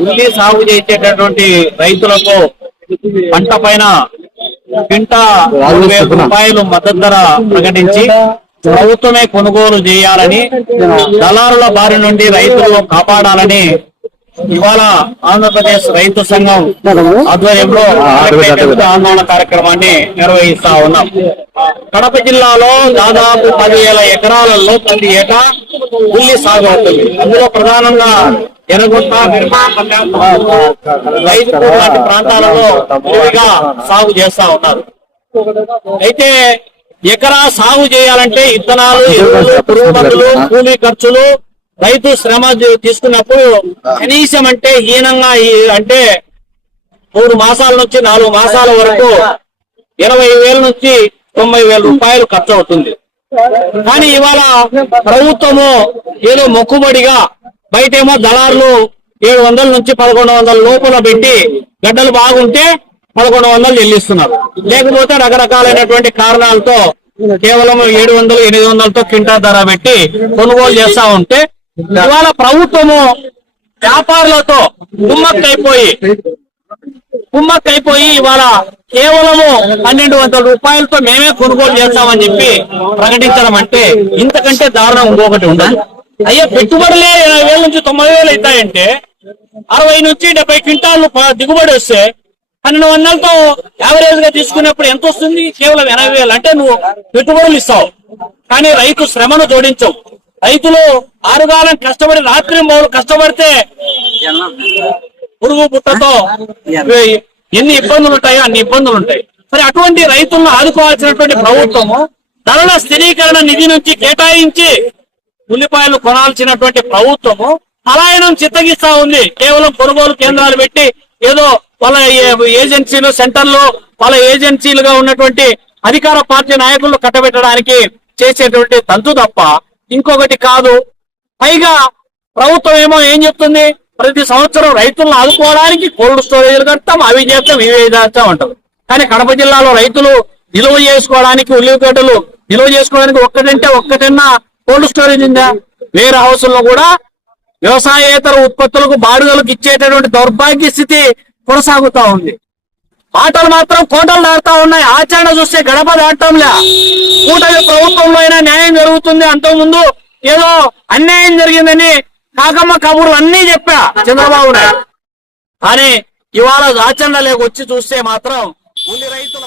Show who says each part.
Speaker 1: ఉల్లి సాగు చేసేటటువంటి రైతులకు పంట పైన క్వింటా రూపాయలు మద్దతు ధర ప్రకటించి ప్రభుత్వమే కొనుగోలు చేయాలని దళారుల బారి నుండి రైతులను కాపాడాలని ఇవాళ ఆంధ్రప్రదేశ్ రైతు సంఘం ఆధ్వర్యంలో ఆందోళన కార్యక్రమాన్ని నిర్వహిస్తా ఉన్నాం. కడప జిల్లాలో దాదాపు పదివేల ఎకరాలలో ప్రతి ఏటా? ఉల్లి సాగు అవుతుంది. అందులో ప్రధానంగా ఎనగుంట నిర్మాణపల్లెం, లాంటి ప్రాంతాలలో విరివిగా సాగు చేస్తా ఉన్నారు అయితే ఎకరా సాగు చేయాలంటే ఇత్తనాలు ఎరువులు పురుగు మందులు కూలీ ఖర్చులు రైతు శ్రమ తీసుకున్నప్పుడు కనీసం అంటే హీనంగా అంటే మూడు మాసాల నుంచి నాలుగు మాసాల వరకు ఇరవై వేల నుంచి తొంభై వేల రూపాయలు ఖర్చు అవుతుంది కానీ ఇవాళ ప్రభుత్వము ఏదో మొక్కుబడిగా బయటేమో దళారులు ఏడు వందల నుంచి పదకొండు వందల లోపల పెట్టి గడ్డలు బాగుంటే పదకొండు వందలు చెల్లిస్తున్నారు లేకపోతే రకరకాలైనటువంటి కారణాలతో కేవలం ఏడు వందలు ఎనిమిది వందలతో క్వింటా ధర పెట్టి కొనుగోలు చేస్తా ఉంటే ఇవాళ ప్రభుత్వము వ్యాపారులతో కుమ్మక్కైపోయి కుమ్మక్కైపోయి ఇవాళ కేవలము పన్నెండు వందల రూపాయలతో మేమే కొనుగోలు చేస్తామని చెప్పి ప్రకటించడం అంటే ఇంతకంటే దారుణం ఇంకొకటి ఉండదు అయ్యా పెట్టుబడులే ఇరవై వేల నుంచి తొంభై వేలు అవుతాయంటే అరవై నుంచి డెబ్బై క్వింటాలు దిగుబడి వస్తే పన్నెండు వందలతో యావరేజ్గా తీసుకున్నప్పుడు ఎంత వస్తుంది? కేవలం ఎనభై వేలు. అంటే నువ్వు పెట్టుబడులు ఇస్తావు కానీ రైతు శ్రమను జోడించవు. రైతులు ఆరుగాలం కష్టపడి రాత్రి మూడు కష్టపడితే పురుగు పుట్టతో ఎన్ని ఇబ్బందులు ఉంటాయో అన్ని ఇబ్బందులు ఉంటాయి. మరి అటువంటి రైతులను ఆదుకోవాల్సినటువంటి ప్రభుత్వము ధరల స్థిరీకరణ నిధి నుంచి కేటాయించి ఉల్లిపాయలు కొనాల్సినటువంటి ప్రభుత్వము పలాయనం చిత్తగిస్తా ఉంది. కేవలం కొనుగోలు కేంద్రాలు పెట్టి ఏదో వాళ్ళ ఏ- ఏజెన్సీలు సెంటర్లు వాళ్ళ ఏజెన్సీలుగా ఉన్నటువంటి అధికార పార్టీ నాయకులు కట్టబెట్టడానికి చేసేటువంటి తంతు తప్ప ఇంకొకటి కాదు. పైగా ప్రభుత్వం ఏమో ఏం చెప్తుంది? ప్రతి సంవత్సరం రైతులను ఆదుకోవడానికి కోల్డ్ స్టోరేజ్లు కడతాం అవి చేస్తాం ఇవి చేస్తాం అంటారు. కానీ కడప జిల్లాలో రైతులు నిలువ చేసుకోవడానికి ఉల్లిగడ్డలు నిలువ చేసుకోవడానికి ఒక్కటంటే ఒక్కటన్నా కోల్డ్ స్టోరేజ్ ఉందా? వేర్ హౌస్లో కూడా వ్యవసాయేతర ఉత్పత్తులకు బాడుగలకు ఇచ్చేటటువంటి దౌర్భాగ్య స్థితి కొనసాగుతా ఉంది. మాటలు మాత్రం కోటలు దాడుతా ఉన్నాయి. ఆచరణ చూస్తే గడప దాటంలే కూటమి ప్రభుత్వంలో అయినా న్యాయం జరుగుతుంది. అంతకుముందు ఏదో అన్యాయం జరిగిందని కాకమ్మ కబుర్లు అన్నీ చెప్పా చంద్రబాబు నాయుడు. కానీ ఇవాళ ఆచరణ లేక వచ్చి చూస్తే మాత్రం ఉల్లి రైతుల